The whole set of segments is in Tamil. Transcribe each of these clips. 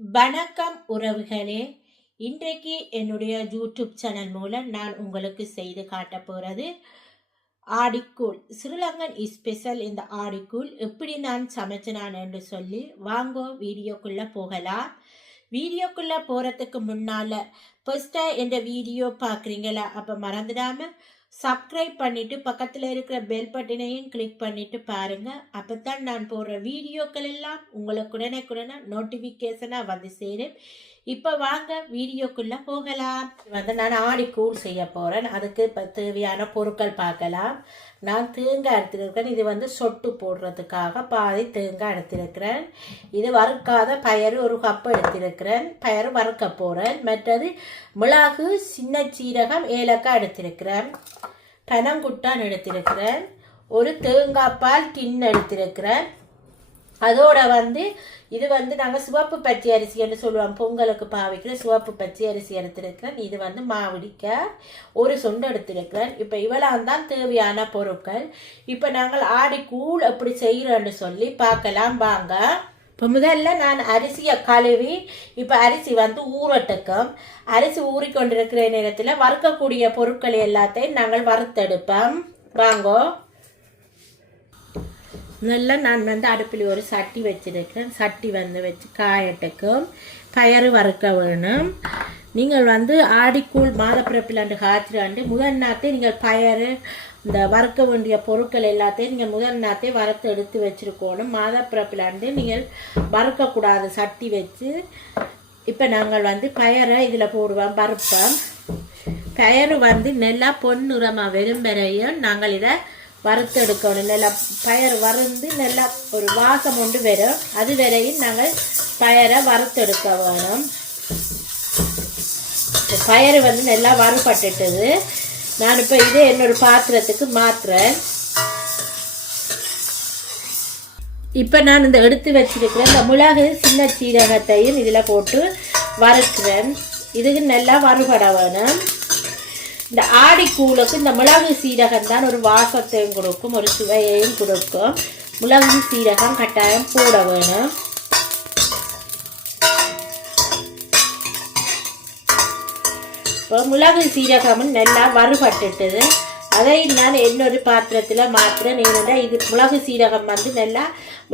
வணக்கம் உறவுகளே. இன்றைக்கு என்னுடைய யூடியூப் சேனல் மூலம் நான் உங்களுக்கு செய்து காட்டப் போகிறது ஆடிக்கூழ். ஸ்ரீலங்கன் ஸ்பெஷல் இந்த ஆடிக்கூழ். எப்படி நான் சமைச்சினான் என்று சொல்லி வாங்கோ வீடியோக்குள்ளே போகலாம். வீடியோக்குள்ளே போகிறதுக்கு முன்னால் ஃபஸ்ட்டாக இந்த வீடியோ பார்க்குறீங்களா அப்போ மறந்துடாமல் சப்ஸ்கிரைப் பண்ணிவிட்டு பக்கத்தில் இருக்கிற பெல் பட்டினையும் கிளிக் பண்ணிவிட்டு பாருங்கள் அப்போ தான் நான் போடுற வீடியோக்கள் எல்லாம் உங்களுக்கு உடனே நோட்டிஃபிகேஷனாக வந்து சேரும். இப்போ வாங்க வீடியோக்குள்ளே போகலாம். வந்து நான் ஆடி கூழ் செய்ய போகிறேன் அதுக்கு இப்போ தேவையான பொருட்கள் பார்க்கலாம். நான் தேங்காய் எடுத்திருக்கிறேன் இது வந்து சொட்டு போடுறதுக்காக பாதி தேங்காய் எடுத்திருக்கிறேன். இது வறுக்காத பயறு ஒரு கப்பு எடுத்திருக்கிறேன். பயறு வறுக்க போகிறேன் மற்றது மிளகு சின்ன சீரகம் ஏலக்காய் எடுத்திருக்கிறேன். பனங்குட்டான் எடுத்திருக்கிறேன். ஒரு தேங்காய் பால் டின் எடுத்திருக்கிறேன். அதோட வந்து இது வந்து நாங்கள் சிவப்பு பச்சை அரிசி என்று சொல்லுவோம். பொங்கலுக்கு பாவிக்கிற சிவப்பு பச்சை அரிசி எடுத்திருக்கிறேன். இது வந்து மாவடிக்க ஒரு சொண்டு எடுத்திருக்கிறேன். இப்போ இவ்வளவு தான் தேவையான பொருட்கள். இப்போ நாங்கள் ஆடி கூழ் எப்படி செய்கிறோன்னு சொல்லி பார்க்கலாம். வாங்க. இப்போ முதல்ல நான் அரிசியை கழுவி இப்போ அரிசி வந்து ஊறட்டுக்கும் அரிசி ஊறிக்கொண்டிருக்கிற நேரத்தில் வறுக்கக்கூடிய பொருட்கள் எல்லாத்தையும் நாங்கள் வறுத்தெடுப்போம். வாங்கோ. நல்லா நான் வந்து அடுப்பில் ஒரு சட்டி வச்சுருக்கேன். சட்டி வந்து வச்சு காயட்டுக்கும் பயறு வறுக்க வேணும். நீங்கள் வந்து ஆடிக்கூழ் மாதப்பிறப்பிலாண்டு காய்ச்சிலாண்டு முதல் நாத்தே நீங்கள் பயறு இந்த வறுக்க வேண்டிய பொருட்கள் எல்லாத்தையும் நீங்கள் முதல் நாத்தே வறுத்து எடுத்து வச்சுருக்கணும். மாதப்பிறப்பிலாண்டு நீங்கள் வறுக்கக்கூடாது சட்டி வச்சு. இப்போ நாங்கள் வந்து பயரை இதில் போடுவோம் வறுப்போம் பயறு வந்து நல்லா பொன்னிறமாக வெறும் வரையும் நாங்கள் இதை வறுத்து எடுக்கணும் நல்லா பயர் வறுந்து நல்லா ஒரு வாசம் கொண்டு வரும். அது வரையும் நாங்கள் பயரை வறுத்தெடுக்க வேணும். பயறு வந்து நல்லா வறுபட்டுட்டது. நான் இப்போ இதே என்னோட பாத்திரத்துக்கு மாற்றுறேன் இப்போ நான் இந்த எடுத்து வச்சிருக்கிறேன் இந்த மிளகு சின்ன சீரகத்தையும் இதில் போட்டு வறுக்கிறேன். இதுக்கு நல்லா வறுபட வேணும். இந்த ஆடிக்கூழுக்கு இந்த மிளகு சீரகம் தான் ஒரு வாசத்தையும் கொடுக்கும் ஒரு சுவையையும் கொடுக்கும். மிளகு சீரகம் கட்டாயம் போட வேணும். இப்போ மிளகு சீரகமும் நல்லா வறுபட்டுட்டுது. அதை நான் இன்னொரு பாத்திரத்தில் மாத்திரம் ஏன்னா இது மிளகு சீரகம் வந்து நல்லா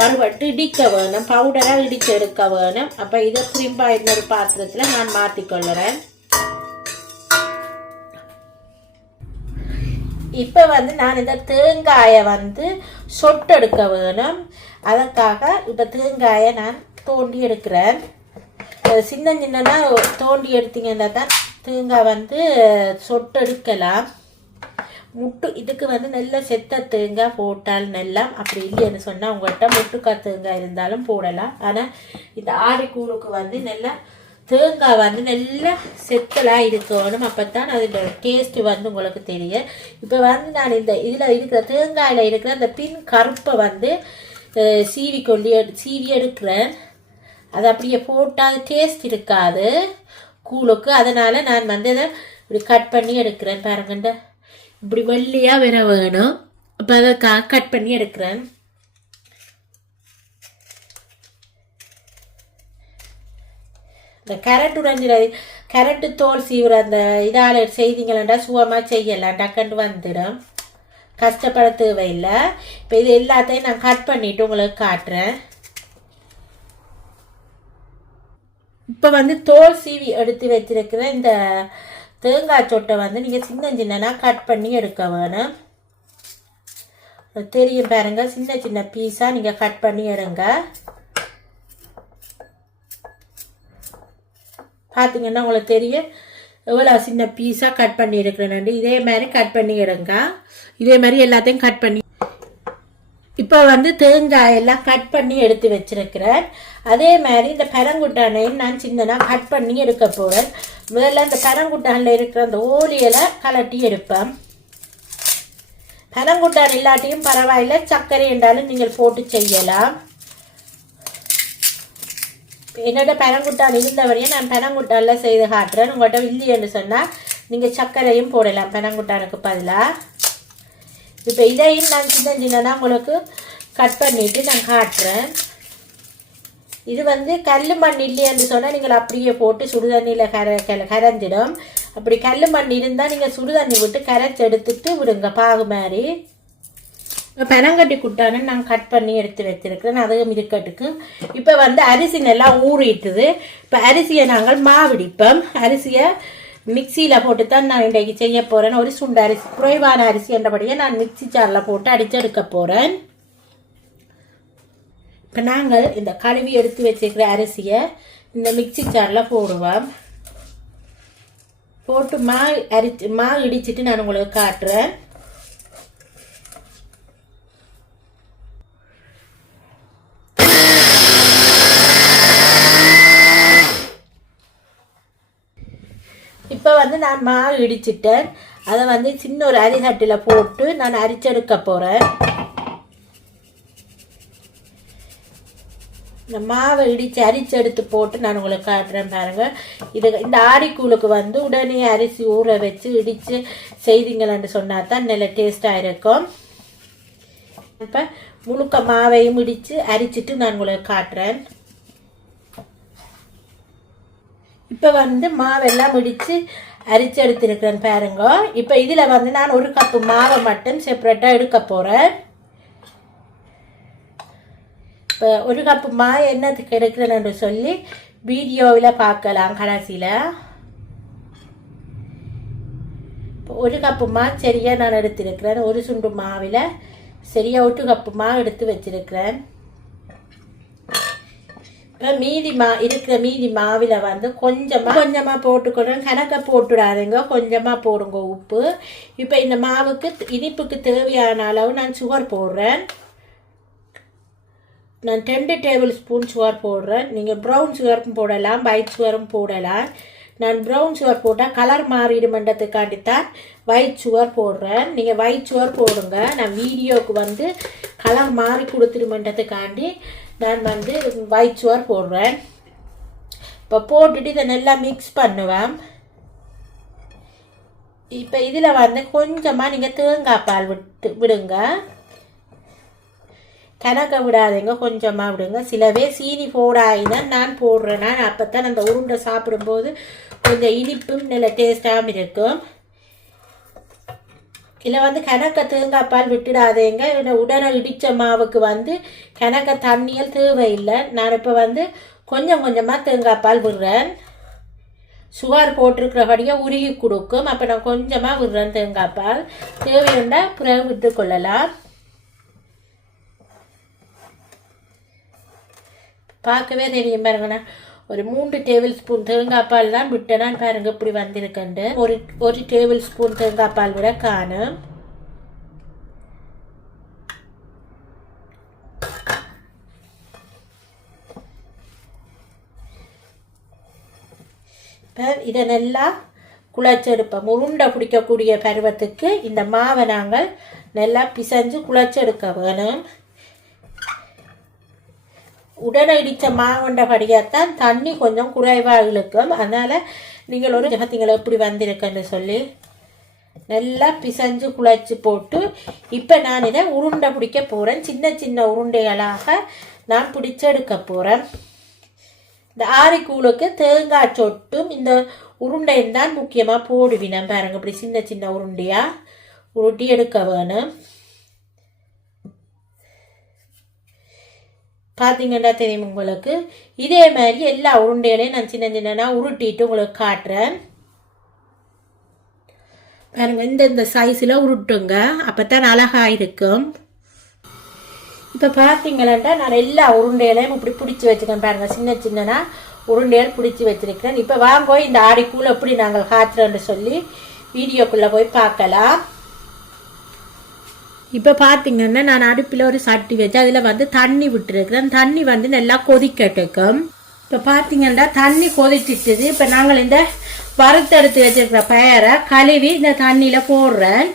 வறுபட்டு இடிக்க வேணும். பவுடராக இடித்து எடுக்க வேணும். அப்போ இதை திரும்ப இன்னொரு பாத்திரத்தில் நான் மாற்றிக்கொள்ளுறேன் இப்போ வந்து நான் இந்த தேங்காயை வந்து சொட்டெடுக்க வேணும். அதற்காக இப்போ தேங்காயை நான் தோண்டி எடுக்கிறேன். சின்ன சின்னதாக தோண்டி எடுத்தீங்கன்னா தான் தேங்காய் வந்து சொட்டெடுக்கலாம். முட்டு இதுக்கு வந்து நல்ல செத்த தேங்காய் போட்டால் நல்லா அப்படி இல்லைன்னு சொன்னால் உங்கள்கிட்ட முட்டுக்காய் தேங்காய் இருந்தாலும் போடலாம். ஆனால் இந்த ஆடிக்கூழுக்கு வந்து நல்லா தேங்காய் வந்து நல்லா செத்தலாக இருக்கணும் அப்போ தான் அதோட டேஸ்ட்டு வந்து உங்களுக்கு தெரியும். இப்போ வந்து நான் இந்த இதில் இருக்கிற தேங்காயில் இருக்கிற அந்த பின் கருப்பை வந்து சீவி கொல்லி சீவி எடுக்கிறேன். அது அப்படியே போட்டால் டேஸ்ட் இருக்காது. கூழுக்கு. அதனால் நான் வந்து அதை இப்படி கட் பண்ணி எடுக்கிறேன் பாருங்கண்ட இப்படி வெள்ளியாக வர வேணும். அப்போ அதை கட் பண்ணி எடுக்கிறேன். இந்த கரண்ட் உடைஞ்சிட கரண்ட்டு தோல் சீவுற அந்த இதால் செய்தீங்களா சுகமாக செய்யலாம் டக்குன்னு வந்துடும். கஷ்டப்பட தேவையில்லை. இப்போ இது எல்லாத்தையும் நான் கட் பண்ணிவிட்டு உங்களுக்கு காட்டுறேன். இப்போ வந்து தோல் சீவி எடுத்து வச்சிருக்கிற இந்த தேங்காய் சொட்டை வந்து நீங்கள் சின்ன சின்னனா கட் பண்ணி எடுக்க வேணும். தெரியும் பாருங்க சின்ன சின்ன பீஸாக நீங்கள் கட் பண்ணி எடுங்க. பார்த்தீங்கன்னா உங்களுக்கு தெரியும். எவ்வளோ சின்ன பீஸாக கட் பண்ணி எடுக்கிறேன் இதே மாதிரி கட் பண்ணி எடுங்க. இதே மாதிரி எல்லாத்தையும் கட் பண்ணி இப்போ வந்து தேங்காய் எல்லாம் கட் பண்ணி எடுத்து வச்சிருக்கிறேன். அதே மாதிரி இந்த பரங்குட்டானையும் நான் சின்னதாக கட் பண்ணி எடுக்க போகிறேன் முதல்ல இந்த பரங்குட்டானில் இருக்கிற அந்த ஓலியலை கலட்டி எடுப்பேன். பரங்குட்டான் இல்லாட்டியும் பரவாயில்ல. சர்க்கரை என்றாலும் நீங்கள் போட்டு செய்யலாம். என்னோட பனங்குட்டான் இருந்தவரையும் நான் பனங்குட்டானில் செய்து காட்டுறேன். உங்கள்கிட்ட இல்லையன்னு சொன்னால் நீங்கள் சர்க்கரையும் போடலாம். பனங்குட்டானுக்கு பதிலாக இப்போ இதையும் நான் சின்ன சின்னதாக உங்களுக்கு கட் பண்ணிவிட்டு நான் காட்டுறேன். இது வந்து கல் மண் இல்லைன்னு சொன்னால் நீங்கள் அப்படியே போட்டு சுடுதண்ணியில் கர கரைஞ்சிடும். அப்படி கல் மண் இருந்தால் நீங்கள் சுடுதண்ணி விட்டு கரைச்சி எடுத்துட்டு விடுங்க. பாகு மாதிரி. பெனங்கட்டி குட்டான நான் கட் பண்ணி எடுத்து வச்சிருக்கிறேன். அதுவும் இருக்கட்டுக்கு. இப்போ வந்து அரிசி நல்லா ஊறிட்டுது. இப்போ அரிசியை நாங்கள் மாவிடிப்போம் அரிசியை மிக்சியில் போட்டு தான் நான் இன்றைக்கு செய்ய போகிறேன் ஒரு சுண்டு அரிசி குறைவான அரிசி என்றபடியே நான் மிக்சி ஜாரில் போட்டு அடிச்செடுக்க போகிறேன் இப்போ நாங்கள் இந்த கழுவி எடுத்து வச்சிருக்கிற அரிசியை இந்த மிக்சி ஜாரில் போடுவோம். போட்டு மா அரிச்சு மா இடிச்சிட்டு நான் உங்களுக்கு காட்டுறேன். இப்போ வந்து நான் மாவு இடிச்சிட்டேன். அதை வந்து சின்ன ஒரு அரிசட்டில் போட்டு நான் அரிச்செடுக்க போகிறேன் இந்த மாவை இடித்து அரிச்செடுத்து போட்டு நான் உங்களுக்கு காட்டுறேன் பாருங்கள் இது இந்த ஆடிக்கூழுக்கு வந்து உடனே அரிசி ஊற வச்சு இடித்து செய்தீங்களன்னு சொன்னால் தான் நல்ல டேஸ்ட்டாக இருக்கும். இப்போ முழுக்க மாவையும் இடித்து அரிச்சிட்டு நான் உங்களுக்கு காட்டுறேன். இப்போ வந்து மாவெல்லாம் முடித்து அரிச்சு எடுத்துருக்கிறேன் பாருங்க. இப்போ இதில் வந்து நான் ஒரு கப்பு மாவை மட்டும் செப்பரேட்டாக எடுக்க போகிறேன் இப்போ ஒரு கப்பு மா என்னத்துக்கு எடுக்கிறேன்னு சொல்லி வீடியோவில் பார்க்கலாம் கடைசியில். இப்போ ஒரு கப்பு மா சரியாக நான் எடுத்திருக்கிறேன். ஒரு சுண்டு மாவில் சரியாக ஒட்டு கப்பு மா எடுத்து வச்சிருக்கிறேன். இப்போ மீதி மா இருக்கிற மீதி மாவில் வந்து கொஞ்சமாக கொஞ்சமாக போட்டுக்கணும். கணக்க போட்டுடாதுங்க. கொஞ்சமாக போடுங்க உப்பு. இப்போ இந்த மாவுக்கு இனிப்புக்கு தேவையான அளவு நான் சுகர் போடுறேன். நான் ரெண்டு டேபிள் ஸ்பூன் சுகர் போடுறேன். நீங்கள் ப்ரௌன் சுகரும் போடலாம் ஒயிட் சுகரும் போடலாம். நான் ப்ரௌன் சுகர் போட்டால் கலர் மாறிடுமன்றதுக்காண்டி தான் ஒயிட் சுகர் போடுறேன். நீங்கள் ஒயிட் சுகர் போடுங்க. நான் வீடியோவுக்கு வந்து கலர் மாறி கொடுத்துருமன்றதுக்காண்டி நான் வந்து ஒயிட் சுவர் போடுறேன். இப்போ போட்டுட்டு இதை நல்லா மிக்ஸ் பண்ணுவேன். இப்போ இதில் வந்து கொஞ்சமாக நீங்கள் தேங்காய் பால் விட்டு விடுங்க. கணக்க விடாதீங்க கொஞ்சமாக விடுங்க. சிலவே சீனி போடாயினா நான் போடுறேன்னா அப்போ தான் அந்த உருண்டை சாப்பிடும்போது கொஞ்சம் இனிப்பும் நல்ல டேஸ்ட்டாகவும் இருக்கும். இல்லை வந்து கணக்க தேங்காய் பால் விட்டுடாதீங்க. இந்த உடனே இடித்த மாவுக்கு வந்து கணக்க தேவை தேவையில்லை. நான் இப்போ வந்து கொஞ்சம் கொஞ்சமாக தேங்காய் பால் விடுறேன். சுகர் போட்டிருக்கிறபடியே உருகி கொடுக்கும். அப்போ நான் கொஞ்சமாக விடுறேன் தேங்காய் பால் தேவையுண்டா பிறகு விட்டுக்கொள்ளலாம் பார்க்கவே தெரியும் பாருங்கண்ணா. ஒரு மூன்று டேபிள் ஸ்பூன் தேங்காய் பால் தான் விட்டேனான்னு பாருங்க இப்படி வந்திருக்கண்டு. ஒரு ஒரு டேபிள் ஸ்பூன் தேங்காய் பால் விட காணும். இப்போ இதை நல்லா குழச்செடுப்போம். உருண்டை பிடிக்கக்கூடிய பருவத்துக்கு இந்த மாவை நாங்கள் நல்லா பிசைஞ்சு குழச்செடுக்க வேணும். உடனே இடித்த மாவண்டபடியாகத்தான் தண்ணி கொஞ்சம் குறைவாக இழுக்கும். அதனால் நீங்கள் ஒரு ஜகத்திங்களை எப்படி வந்திருக்குன்னு சொல்லி நல்லா பிசைஞ்சு குழைச்சி போட்டு இப்போ நான் இதை உருண்டை பிடிக்க போகிறேன் சின்ன சின்ன உருண்டைகளாக நான் பிடிச்செடுக்க போகிறேன் இந்த ஆரிக்கூழுக்கு தேங்காய் சொட்டும் இந்த உருண்டையும் தான் முக்கியமாக போடுவினேன் பாருங்க. இப்படி சின்ன சின்ன உருண்டையாக உருட்டி எடுக்க வேணும். பார்த்தீங்கன்னா தெரியும் உங்களுக்கு? இதே மாதிரி எல்லா உருண்டைகளையும் நான் சின்ன சின்னனா உருட்டிட்டு உங்களுக்கு காட்டுறேன். பாருங்க இந்த இந்த சைஸில் உருட்டுங்க. அப்போ தான் அழகாக இருக்கும் இப்போ பார்த்தீங்களா நான் எல்லா உருண்டைகளையும் இப்படி பிடிச்சி வச்சுக்கேன் பாருங்க. சின்ன சின்னனா உருண்டைகள் பிடிச்சி வச்சிருக்கிறேன். இப்போ வாங்க இந்த ஆடிக்குள்ளே எப்படி நாங்கள் காட்டுறோன்னு சொல்லி வீடியோக்குள்ளே போய் பார்க்கலாம். இப்போ பார்த்தீங்கன்னா நான் அடுப்பில் ஒரு சட்டி வச்சு அதில் வந்து தண்ணி விட்டுருக்குறேன். தண்ணி வந்து நல்லா கொதிக்கட்டுக்கும் இப்போ பார்த்தீங்கன்னா தண்ணி கொதிச்சிட்டுது. இப்போ நாங்கள் இந்த வறுத்தெடுத்து வச்சிருக்கிற பயரை கழுவி இந்த தண்ணியில் போடுறேன்.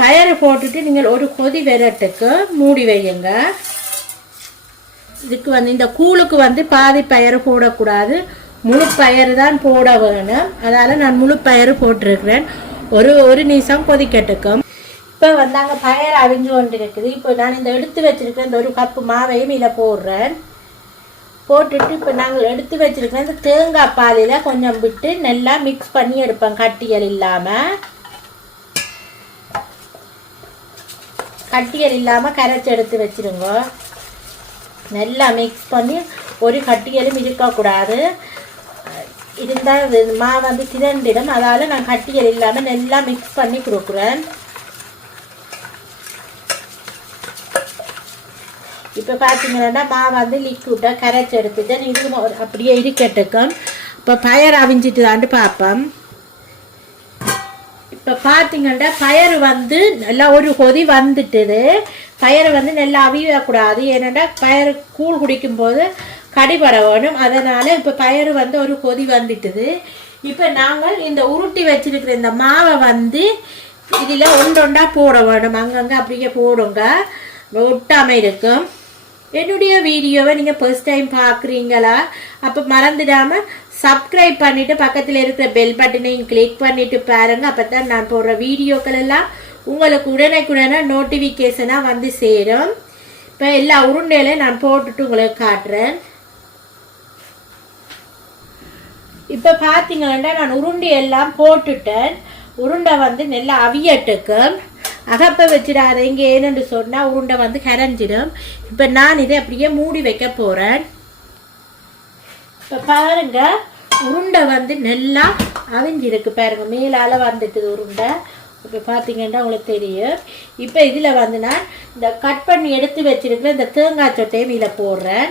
பயரை போட்டுட்டு நீங்கள் ஒரு கொதி விரட்டுக்கு மூடி வையுங்க. இதுக்கு வந்து இந்த கூழுக்கு வந்து பாதி பயிறு போடக்கூடாது. முழு பயிறு தான் போட வேணும். அதால் நான் முழு பயிறு போட்டிருக்கிறேன். ஒரு ஒரு நிமிஷம் கொதிக்கட்டுக்கும். இப்போ வந்து அங்கே பயர் அவிஞ்சு கொண்டு இருக்குது இப்போ நான் இந்த எடுத்து வச்சிருக்கிற இந்த ஒரு கப்பு மாவையும் இதில் போடுறேன். போட்டுட்டு இப்போ நாங்கள் எடுத்து வச்சிருக்கிற இந்த தேங்காய் பாலில் கொஞ்சம் விட்டு நல்லா மிக்ஸ் பண்ணி எடுப்பேன் கட்டியல் இல்லாமல் கட்டியல் இல்லாமல் கரைச்சி எடுத்து வச்சிருங்க. நல்லா மிக்ஸ் பண்ணி ஒரு கட்டியலும் இருக்கக்கூடாது. இருந்தால் மா வந்து திரண்டிடும் அதால் நான் கட்டியல் இல்லாமல் நல்லா மிக்ஸ் பண்ணி கொடுக்குறேன். இப்போ பார்த்தீங்கன்னா மா வந்து லிக்விட்டாக கரைச்சி எடுத்துட்டேன் இது அப்படியே இருக்கட்டுக்கும் இப்போ பயர் அவிஞ்சிட்டு தாண்டு பார்ப்போம் இப்போ பார்த்தீங்கன்னா பயர் வந்து நல்லா ஒரு கொதி வந்துட்டுது. பயர் வந்து நல்லா அவியக்கூடாது. ஏன்னாண்டா பயர் கூழ் குடிக்கும்போது கடிபட வேணும் அதனால் இப்போ பயறு வந்து ஒரு கொதி வந்துட்டுது. இப்போ நாங்கள் இந்த உருட்டி வச்சிருக்கிற இந்த மாவை வந்து இதில் ஒன்றொண்டா போட வேணும் அங்கங்கே அப்படியே போடுங்க. ஒட்டாமல் இருக்கும். என்னுடைய வீடியோவை நீங்கள் ஃபர்ஸ்ட் டைம் பார்க்குறீங்களா அப்போ மறந்துடாமல் சப்ஸ்கிரைப் பண்ணிவிட்டு பக்கத்தில் இருக்கிற பெல் பட்டனையும் கிளிக் பண்ணிவிட்டு பாருங்கள் அப்போ தான் நான் போடுற வீடியோக்கள் எல்லாம் உங்களுக்கு உடனுக்குடனே நோட்டிஃபிகேஷனாக வந்து சேரும். இப்போ எல்லா உருண்டையிலையும் நான் போட்டுட்டு உங்களுக்கு காட்டுறேன். இப்போ பார்த்தீங்கன்னா நான் உருண்டை எல்லாம் போட்டுட்டேன். உருண்டை வந்து நல்லா அவியட்டுக்கும் அகப்ப வச்சிடாதீங்க ஏன்னு சொன்னால் உருண்டை வந்து கரைஞ்சிடும். இப்போ நான் இதை அப்படியே மூடி வைக்க போகிறேன் இப்போ பாருங்க உருண்டை வந்து நல்லா அவிஞ்சிருக்கு பாருங்க. மேலால் வந்துட்டுது உருண்டை. இப்போ பார்த்தீங்கன்னா உங்களுக்கு தெரியும். இப்போ இதில் வந்து நான் இந்த கட் பண்ணி எடுத்து வச்சிருக்கிற இந்த தேங்காய் சொட்டையும் இதில் போடுறேன்.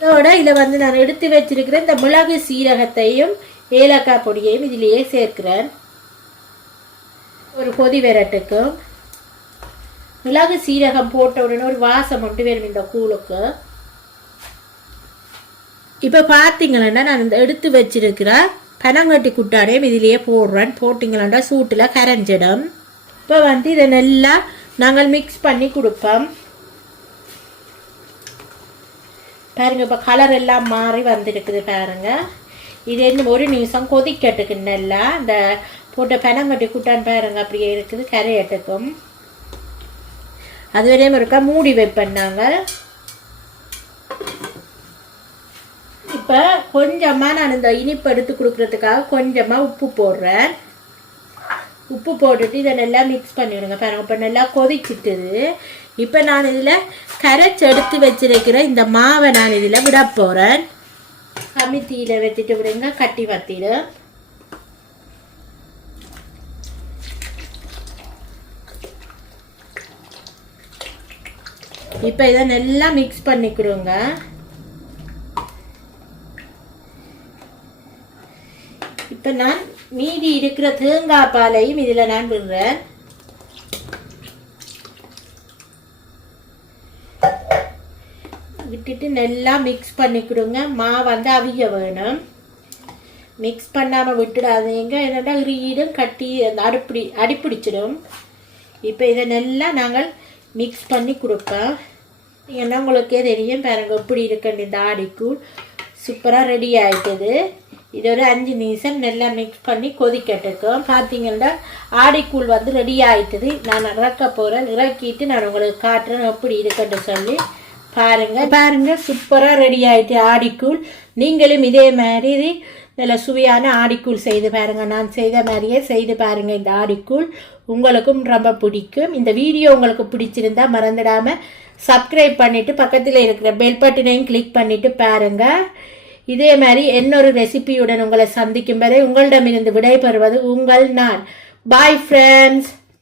இதோட இதில் வந்து நான் எடுத்து வச்சிருக்கிற இந்த மிளகு சீரகத்தையும் ஏலக்காய் பொடியையும் இதிலேயே சேர்க்கிறேன். ஒரு கொதி விரட்டுக்கும் மிளகு சீரகம் போட்ட உடனே ஒரு வாசம் மட்டும் வேணும் இந்த கூழுக்கு. இப்போ பார்த்தீங்கன்னா நான் இந்த எடுத்து வச்சிருக்கிற பனங்கட்டி குட்டாடையும் இதிலேயே போடுறேன். போட்டிங்களா சூட்டில் கரைஞ்சிடும். இப்போ வந்து இதை நல்லா நாங்கள் மிக்ஸ் பண்ணி கொடுப்போம். பாருங்க இப்போ கலர் எல்லாம் மாறி வந்திருக்குது பாருங்க. இது என்ன ஒரு நிமிஷம் கொதிக்கட்டுக்கு நல்லா இந்த போட்ட பெனங்கட்டி கூட்டான்னு பாருங்க அப்படியே இருக்குது கரையட்டுக்கும். அது வரையும் இருக்கா மூடி வைப்பேன் நாங்கள் இப்போ கொஞ்சமாக நான் இந்த இனிப்பு எடுத்து கொடுக்கறதுக்காக கொஞ்சமாக உப்பு போடுறேன். உப்பு போட்டுட்டு இதை நல்லா மிக்ஸ் பண்ணிவிடுங்க பாருங்க இப்போ நல்லா கொதிச்சுட்டுது. இப்போ நான் இதில் கரைச்சி எடுத்து வச்சிருக்கிற இந்த மாவை நான் இதில் விட போகிறேன் கம்மி தீயில வச்சுட்டு விடுங்க கட்டி வத்திடும் இப்போ இதை நல்லா மிக்ஸ் பண்ணிக்கிடுங்க. இப்போ நான் மீதி இருக்கிற தேங்காய் பாலையும் இதில் நான் விடுறேன். விட்டுட்டு நல்லா மிக்ஸ் பண்ணிக்கிடுங்க. மா வந்து அவிய வேணும். மிக்ஸ் பண்ணாமல் விட்டுடாதீங்க. என்னடா ஈடும் கட்டி அந்த அடுப்பிடி அடிப்பிடிச்சிடும். இப்போ இதை நல்லா நாங்கள் மிக்ஸ் பண்ணி கொடுப்போம். ஏன்னா உங்களுக்கே தெரியும் பாருங்க எப்படி இருக்குன்னு இந்த ஆடிக்கூழ். சூப்பராக ரெடி ஆகிட்டது இது ஒரு அஞ்சு நிமிஷம் நல்லா மிக்ஸ் பண்ணி கொதிக்கட்டுக்கும் பார்த்தீங்கன்னா ஆடிக்கூழ் வந்து ரெடி ஆகிட்டது நான் இறக்க போகிறேன் இறக்கிட்டு நான் உங்களுக்கு காட்டுறேன் எப்படி இருக்குன்னு சொல்லி. பாருங்க. பாருங்க சூப்பராக ரெடி ஆயிட்டு ஆடிக்கூழ். நீங்களும் இதே மாதிரி நல்ல சுவையான ஆடிக்கூழ் செய்து பாருங்க. நான் செய்த மாதிரியே செய்து பாருங்க இந்த ஆடிக்கூழ். உங்களுக்கும் ரொம்ப பிடிக்கும். இந்த வீடியோ உங்களுக்கு பிடிச்சிருந்தா மறந்துடாம சப்ஸ்கிரைப் பண்ணிட்டு பக்கத்தில் இருக்கிற பெல் பட்டனையும் கிளிக் பண்ணிட்டு பாருங்க. இதே மாதிரி இன்னொரு ரெசிபியுடன் உங்களை சந்திக்கும் வரை உங்களிடமிருந்து விடைபெறுவது உங்கள் நான். Bye friends